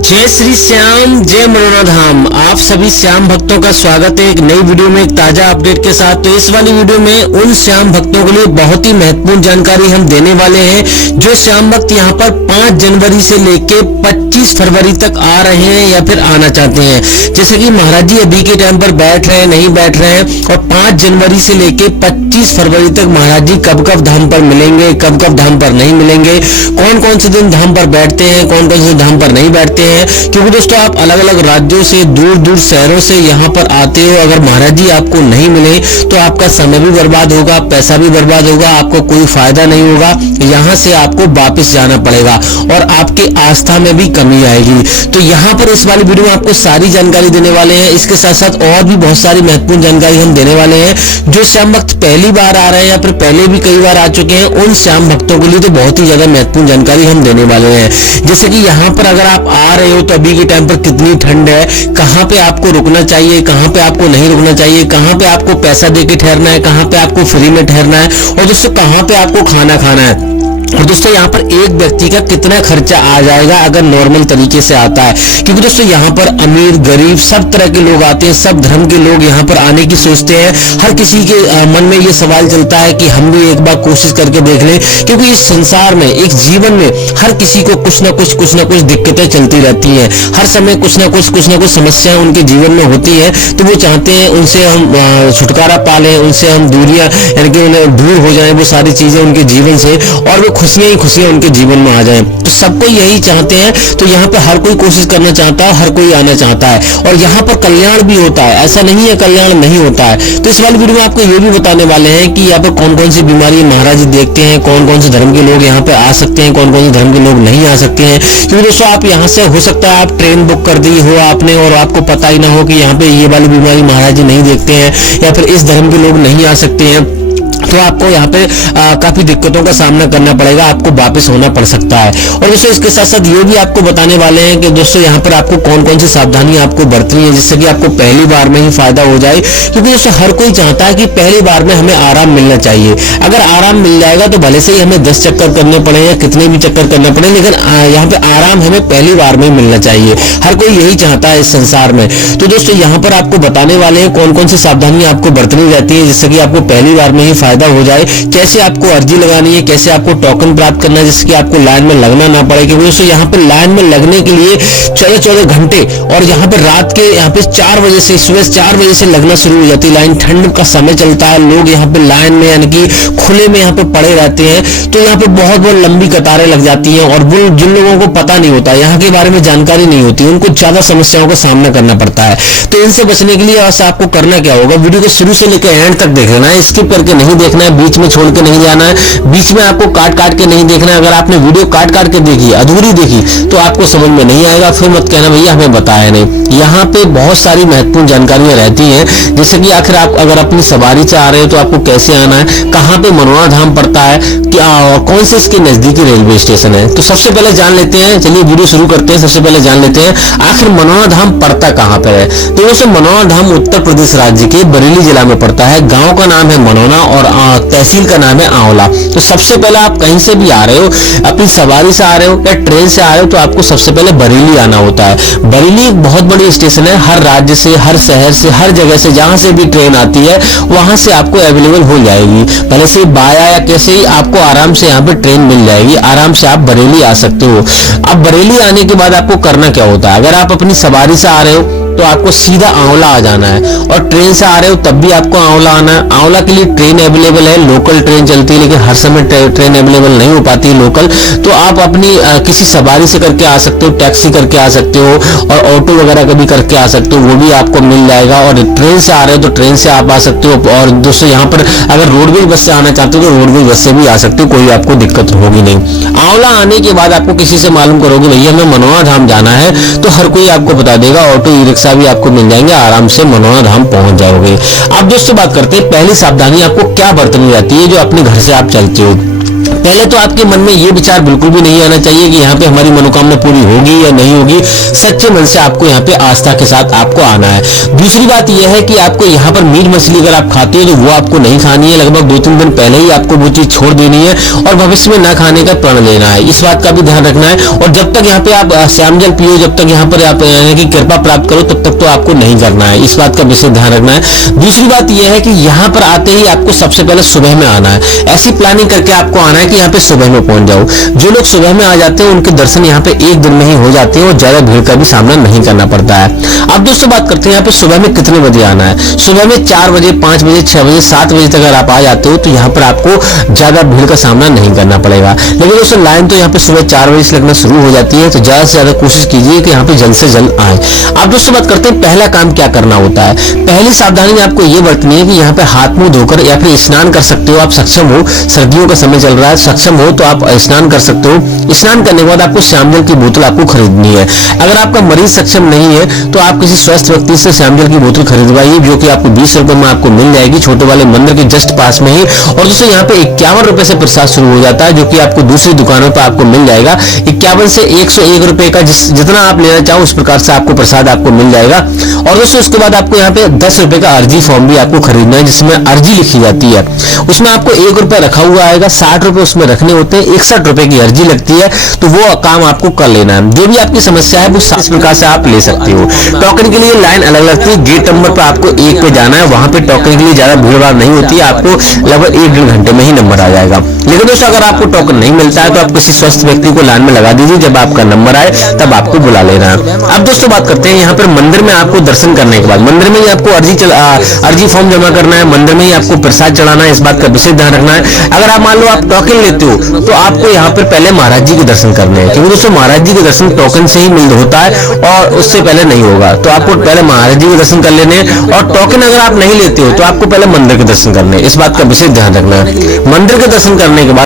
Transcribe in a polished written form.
जय श्री श्याम, जय मनोना धाम। आप सभी श्याम भक्तों का स्वागत है एक नई वीडियो में, एक ताजा अपडेट के साथ। तो इस वाली वीडियो में उन श्याम भक्तों के लिए बहुत ही महत्वपूर्ण जानकारी हम देने वाले हैं जो श्याम भक्त यहाँ पर 5 जनवरी से लेके 25 फरवरी तक आ रहे हैं या फिर आना चाहते हैं। जैसे कि महाराज जी अभी के टाइम पर बैठ रहे हैं, नहीं बैठ रहे हैं, और 5 जनवरी से लेके 25 फरवरी तक महाराज जी कब कब धाम पर मिलेंगे, कब कब धाम पर नहीं मिलेंगे, कौन कौन से दिन धाम पर बैठते हैं, कौन कौन से धाम पर नहीं बैठते हैं। क्योंकि दोस्तों आप अलग अलग राज्यों से, दूर दूर शहरों से यहाँ पर आते हो, अगर महाराज जी आपको नहीं मिले तो आपका समय भी बर्बाद होगा, पैसा भी बर्बाद होगा, आपको कोई फायदा नहीं होगा। यहाँ से आपको वापस जाना पड़ेगा और आपकी आस्था में भी कमी आएगी। तो यहाँ पर इस वाली वीडियो में आपको सारी जानकारी देने वाले हैं। इसके साथ साथ और भी बहुत सारी महत्वपूर्ण जानकारी हम देने वाले हैं। जो श्याम भक्त पहली बार आ रहे हैं या फिर पहले भी कई बार आ चुके हैं, उन श्याम भक्तों के लिए तो बहुत ही ज्यादा महत्वपूर्ण जानकारी हम देने वाले हैं। जैसे कि यहाँ पर अगर आप आ रहे हो तो अभी के टाइम पर कितनी ठंड है, कहाँ पे आपको रुकना चाहिए, कहाँ पे आपको नहीं रुकना चाहिए, कहाँ पे आपको पैसा देके ठहरना है, कहाँ पे आपको फ्री में ठहरना है, और दोस्तों कहाँ पे आपको खाना खाना है, और दोस्तों यहाँ पर एक व्यक्ति का कितना खर्चा आ जाएगा अगर नॉर्मल तरीके से आता है। क्योंकि दोस्तों यहाँ पर अमीर गरीब सब तरह के लोग आते हैं, सब धर्म के लोग यहाँ पर आने की सोचते हैं। हर किसी के मन में ये सवाल चलता है कि हम भी एक बार कोशिश करके देख लें, क्योंकि इस संसार में, एक जीवन में हर किसी को कुछ ना कुछ दिक्कतें चलती रहती हैं। हर समय कुछ ना कुछ समस्याएं उनके जीवन में होती है। तो वो चाहते हैं उनसे हम छुटकारा पा लें, उनसे हम दूरियां यानी कि उन्हें दूर हो जाए वो सारी चीजें उनके जीवन से, और वो खुशियां ही खुशियां उनके जीवन में आ जाएं। तो सबको यही चाहते हैं। तो यहाँ पे हर कोई कोशिश करना चाहता है, हर कोई आना चाहता है, और यहाँ पर कल्याण भी होता है। ऐसा नहीं है कल्याण नहीं होता है। तो इस वाली वीडियो में आपको ये भी बताने वाले हैं कि यहाँ पर कौन कौन सी बीमारी महाराज जी देखते हैं, कौन कौन से धर्म के लोग यहाँ पे आ सकते हैं, कौन कौन से धर्म के लोग नहीं आ सकते हैं। क्योंकि दोस्तों आप यहाँ से हो सकता है आप ट्रेन बुक कर दी हो आपने और आपको पता ही ना हो कि यहाँ पे ये वाली बीमारी महाराज जी नहीं देखते हैं, या फिर इस धर्म के लोग नहीं आ सकते हैं। तो आपको यहाँ पे काफी दिक्कतों का सामना करना पड़ेगा, आपको वापस होना पड़ सकता है। और दोस्तों इसके साथ साथ ये भी आपको बताने वाले हैं कि दोस्तों यहाँ पर आपको कौन कौन सी सावधानी आपको बरतनी है जिससे कि आपको पहली बार में ही फायदा हो जाए। क्योंकि दोस्तों हर कोई चाहता है कि पहली बार में हमें आराम मिलना चाहिए। अगर आराम मिल जाएगा तो भले से ही हमें 10 चक्कर करने पड़े या कितने भी चक्कर करना पड़े, लेकिन यहाँ पे आराम हमें पहली बार में ही मिलना चाहिए। हर कोई यही चाहता है इस संसार में। तो दोस्तों यहाँ पर आपको बताने वाले हैं कौन कौन सी सावधानी आपको बरतनी रहती है जिससे कि आपको पहली बार में ही फायदा हो जाए। कैसे आपको अर्जी लगानी है, कैसे आपको टोकन प्राप्त करना है जिससे कि आपको लाइन में लगना ना पड़े। क्योंकि दोस्तों यहाँ पे लाइन में लगने के लिए 14 घंटे, और यहाँ पे रात के यहाँ पे 4 बजे से, सुबह 4 बजे से लगना शुरू हो जाती है लाइन। ठंड का समय चलता है, लोग यहाँ पे लाइन में यानी कि खुले में यहाँ पे पड़े रहते हैं। तो यहाँ पे बहुत बहुत लंबी कतारें लग जाती हैं, और वो जिन लोगों को पता नहीं होता, यहाँ के बारे में जानकारी नहीं होती, उनको ज्यादा समस्याओं का सामना करना पड़ता है। तो इनसे बचने के लिए आपको करना क्या होगा, वीडियो को शुरू से लेकर एंड तक देख लेना है, स्किप करके नहीं देखना है, बीच में छोड़ के नहीं जाना है, बीच में आपको काट के नहीं देखना है। अगर आपने वीडियो काट के देखी, अधूरी देखी, तो आपको समझ में नहीं आएगा, फिर मत कहना भैया हमें बताया नहीं। यहाँ पे बहुत सारी महत्वपूर्ण जानकारियां रहती हैं, जैसे कि आखिर आप अगर अपनी सवारी से आ रहे हो तो आपको कैसे आना है, कहाँ पे मनोना धाम पड़ता है, क्या कौन से इसके नजदीकी रेलवे स्टेशन है। तो सबसे पहले जान लेते हैं, चलिए वीडियो शुरू करते हैं। सबसे पहले जान लेते हैं आखिर मनोना धाम पड़ता कहाँ पर है। तो दोस्तों मनोना धाम उत्तर प्रदेश राज्य के बरेली जिला में पड़ता है। गाँव का नाम है मनोना और तहसील का नाम है आंवला। तो सबसे पहले आप कहीं से भी आ रहे हो, अपनी सवारी से आ रहे हो या ट्रेन से आ रहे हो, तो आपको सबसे पहले बरेली आना होता है। बरेली एक बहुत बड़ी स्टेशन है, हर राज्य से, हर शहर से, हर जगह से जहां से भी ट्रेन आती है वहां से आपको अवेलेबल हो जाएगी। पहले से बाया या कैसे ही आपको आराम से यहाँ पे ट्रेन मिल जाएगी, आराम से आप बरेली आ सकते हो। अब बरेली आने के बाद आपको करना क्या होता है, अगर आप अपनी सवारी से आ रहे हो तो आपको सीधा आंवला आ जाना है, और ट्रेन से आ रहे हो तब भी आपको आंवला आना है। आंवला के लिए ट्रेन अवेलेबल है, लोकल ट्रेन चलती है, लेकिन हर समय ट्रेन अवेलेबल नहीं हो पाती है लोकल। तो आप अपनी किसी सवारी से करके आ सकते हो, टैक्सी करके आ सकते हो, और ऑटो वगैरह का भी करके आ सकते हो, वो भी आपको मिल जाएगा। और ट्रेन से आ रहे हो तो ट्रेन से आप आ सकते हो। और दोस्तों यहाँ पर अगर रोडवेज बस से आना चाहते हो तो रोडवेज बस से भी आ सकते हो, कोई आपको दिक्कत होगी नहीं। आंवला आने के बाद आपको किसी से मालूम करोगे भैया हमें मनोना धाम जाना है, तो हर कोई आपको बता देगा, ऑटो ई रिक्शा भी आपको मिल जाएंगे, आराम से मनोना धाम पहुंच जाओगे। अब दोस्तों बात करते हैं पहली सावधानी आपको क्या बरतनी रहती है जो अपने घर से आप चलते हो। पहले तो आपके मन में ये विचार बिल्कुल भी नहीं आना चाहिए कि यहाँ पे हमारी मनोकामना पूरी होगी या नहीं होगी। सच्चे मन से आपको यहाँ पे आस्था के साथ आपको आना है। दूसरी बात यह है कि आपको यहाँ पर मीट मछली अगर आप खाते हो तो वो आपको नहीं खानी है, लगभग 2-3 दिन पहले ही आपको वो चीज छोड़ देनी है और भविष्य में ना खाने का प्रण लेना है। इस बात का भी ध्यान रखना है। और जब तक यहाँ पे आप श्याम जल पियो, जब तक यहाँ पर आप यानी कि कृपा प्राप्त करो, तब तक तो आपको नहीं करना है। इस बात का विशेष ध्यान रखना है। दूसरी बात यह है कि यहाँ पर आते ही आपको सबसे पहले सुबह में आना है। ऐसी प्लानिंग करके आपको आना है कि यहाँ पे सुबह में पहुंच जाओ। जो लोग सुबह में आ जाते हैं उनके दर्शन यहाँ पे एक दिन में ही हो जाते हैं और ज्यादा भीड़ का भी सामना नहीं करना पड़ता है। अब दोस्तों बात करते हैं यहाँ पे सुबह में कितने बजे आना है। सुबह में 4 बजे, 5 बजे, 6 बजे, 7 बजे तक अगर आप आ जाते हो तो यहाँ पर आपको ज्यादा भीड़ का सामना नहीं करना पड़ेगा। लेकिन दोस्तों लाइन तो यहाँ पे सुबह 4 बजे से लगना शुरू हो जाती है, तो ज्यादा से ज्यादा कोशिश कीजिए कि यहाँ पे जल्द से जल्द आए। अब दोस्तों बात करते हैं पहला काम क्या करना होता है। पहली सावधानी आपको ये बरतनी है कि यहाँ पे हाथ मुंह धोकर या फिर स्नान कर सकते हो। आप सक्षम हो, सर्दियों का समय चल रहा है, सक्षम हो तो आप स्नान कर सकते हो। स्नान करने के बाद आपको श्याम जल की बोतल आपको खरीदनी है। अगर आपका मरीज सक्षम नहीं है तो आप किसी स्वस्थ व्यक्ति से श्याम जल की बोतल खरीदवाइए, जो कि आपको 20 रुपए में आपको मिल जाएगी, छोटे वाले मंदिर के जस्ट पास में ही। और दोस्तों यहाँ पे 51 रुपए से प्रसाद शुरू हो जाता है, जो कि आपको दूसरी दुकानों पर आपको मिल जाएगा। 51 से 101 रुपए का जितना आप लेना चाहो उस प्रकार से आपको प्रसाद आपको मिल जाएगा। और दोस्तों उसके बाद आपको यहाँ पे 10 रुपए का अर्जी फॉर्म भी आपको खरीदना है, जिसमें अर्जी लिखी जाती है। उसमें आपको 1 रुपया रखा हुआ आएगा, 60 रुपए उसमें रखने होते हैं, 61 रुपए की अर्जी लगती है। तो वो काम आपको कर लेना है। जो भी आपकी समस्या है वो इस प्रकार से आप ले सकते हो। टोकन के लिए लाइन अलग लगती है। गेट नंबर पर आपको 1 पे जाना है, वहां पे टोकन के लिए ज्यादा भीड़ भाड़ नहीं होती है, आपको लगभग 1-1.5 घंटे में ही नंबर आ जाएगा। लेकिन दोस्तों अगर आपको टोकन नहीं मिलता है तो आप किसी स्वस्थ व्यक्ति को लाइन में लगा दीजिए, जब आपका नंबर आए तब आपको बुला लेना है। अब दोस्तों बात करते हैं यहाँ पर मंदिर में आपको दर्शन करने के बाद मंदिर में ही आपको अर्जी फॉर्म जमा करना है, मंदिर में ही आपको प्रसाद चढ़ाना है। इस बात का विशेष ध्यान रखना है। अगर आप मान लो आप टोकन लेते हो तो आपको यहाँ पर पहले महाराज जी के दर्शन करने हैं, क्योंकि दोस्तों महाराज जी के दर्शन टोकन से ही मिल होता है और उससे पहले नहीं होगा। तो आपको पहले महाराज जी के दर्शन कर लेने हैं। और टोकन अगर आप नहीं लेते हो तो आपको पहले मंदिर के दर्शन करने हैं। इस बात का विशेष ध्यान रखना है। मंदिर के दर्शन करने के बाद